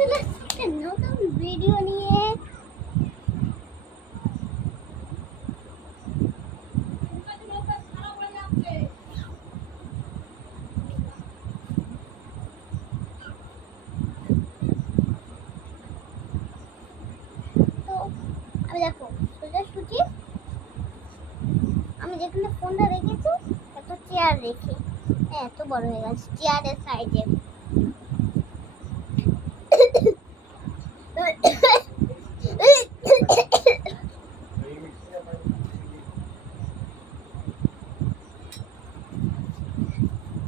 চলে এসেছি একটা নতুন ভিডিও নিয়ে। তো আমি দেখো সোজাসুজি আমি যেখানে ফোনটা রেখেছি একটা চেয়ার রেখে এত বড় হয়ে গেছে চেয়ারের সাইডে।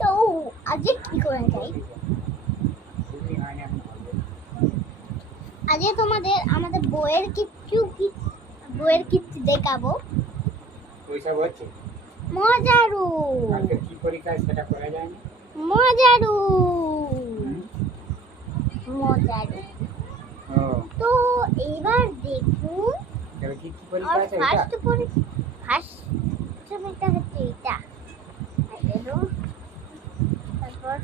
তো আজকে কি করে যাই, আজকে তোমাদের আমাদের বইয়ের কিছু দেখাবো। মজারু মজারু মজারু। তো এবার দেখুন ফার্স্ট ছবিটা হচ্ছে এটা, তারপর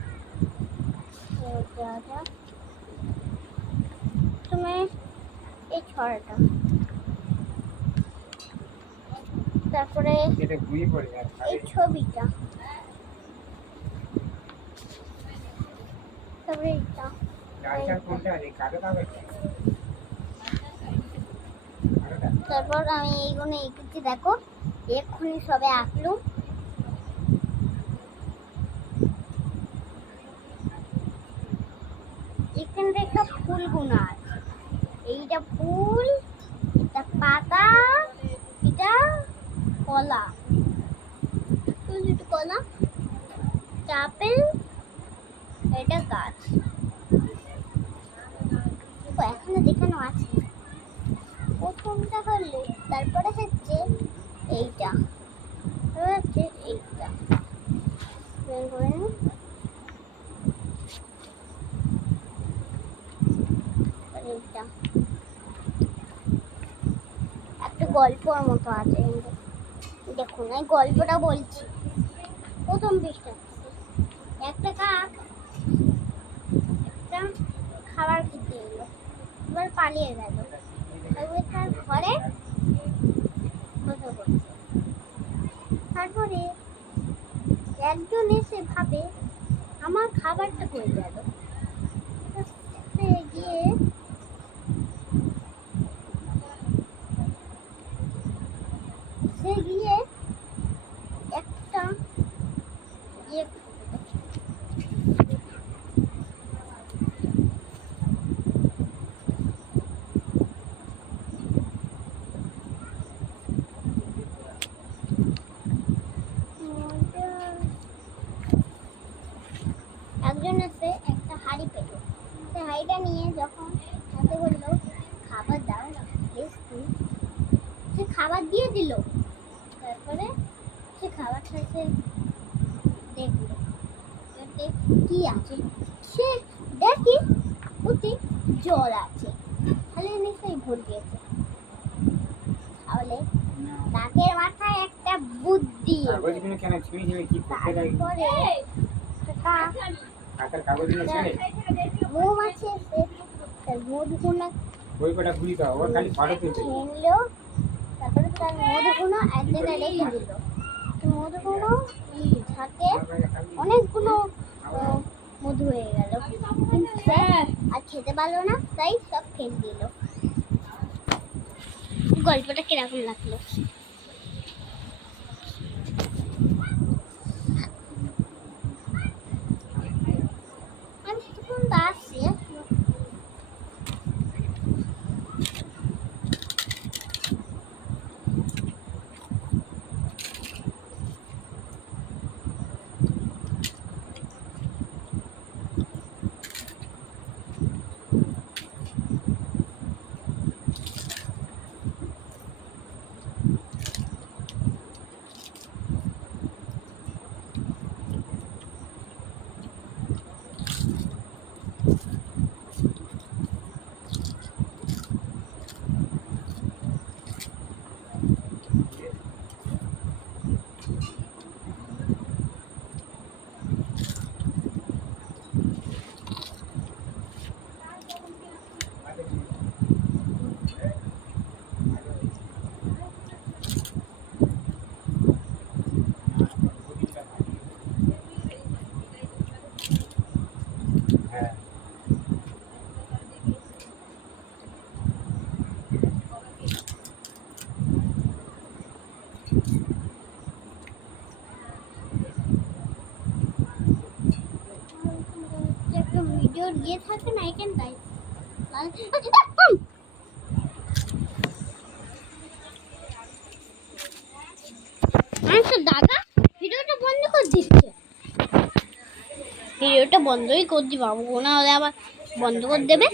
তুমি এই ছড়াটা, তারপরে এই ছবিটা, তারপরে এটা, তারপর আমি এইগুলো এঁকেছি দেখো, এক্ষুনি সবে আঁকলুম। এখানে একটা ফুল গুনা আছে, এইটা ফুল, এটা পাতা, এটা কলা, কলা, আপেল, এটা গাছ। এখনো দেখানো আছে, প্রথমটা হলো, তারপরে হচ্ছে এইটা, হচ্ছে এইটা, এইটা একটা গল্পর মতো আছে। দেখুন এই গল্পটা বলছি, প্রথম পৃষ্ঠা, একটা কাক একটা খাবার খেতে এলো, এবার পালিয়ে গেল, তার ঘরে বসে পড়ছে। তারপরে একজন এসে ভাবে আমার খাবারটা কই গেল, গিয়ে সে গিয়ে একটা একজন এসে একটা হাঁড়ি পেল, সে হাঁড়িটা নিয়ে যখন হাতে বললো খাবার দাও না প্লিজ, সে খাবার দিয়ে দিল। তারপরে সে খাবারটা সে দেখলো কি আছে, সে দেখি ওতে জল আছে, তাহলে নিশ্চয়ই ভুল দিয়েছে। তাহলে কাকের মাথায় একটা বুদ্ধি, মৌমাছি তারপরে তার মধুগুলো এক জায়গায় রেখে দিল। মধুগুলো থাকে অনেকগুলো মধু হয়ে গেল, কিন্তু আর খেতে পারলো না, তাই সব ফেলে দিল। গল্পটা কিরকম লাগলো? আমি তখন আসছি। ভিডিওর ইয়ে থাকে না এখানটায় দাদা ভিডিওটা বন্ধ করে দিচ্ছে ভিডিওটা বন্ধই করে দিই বাবু না হলে আবার বন্ধ করে দেবে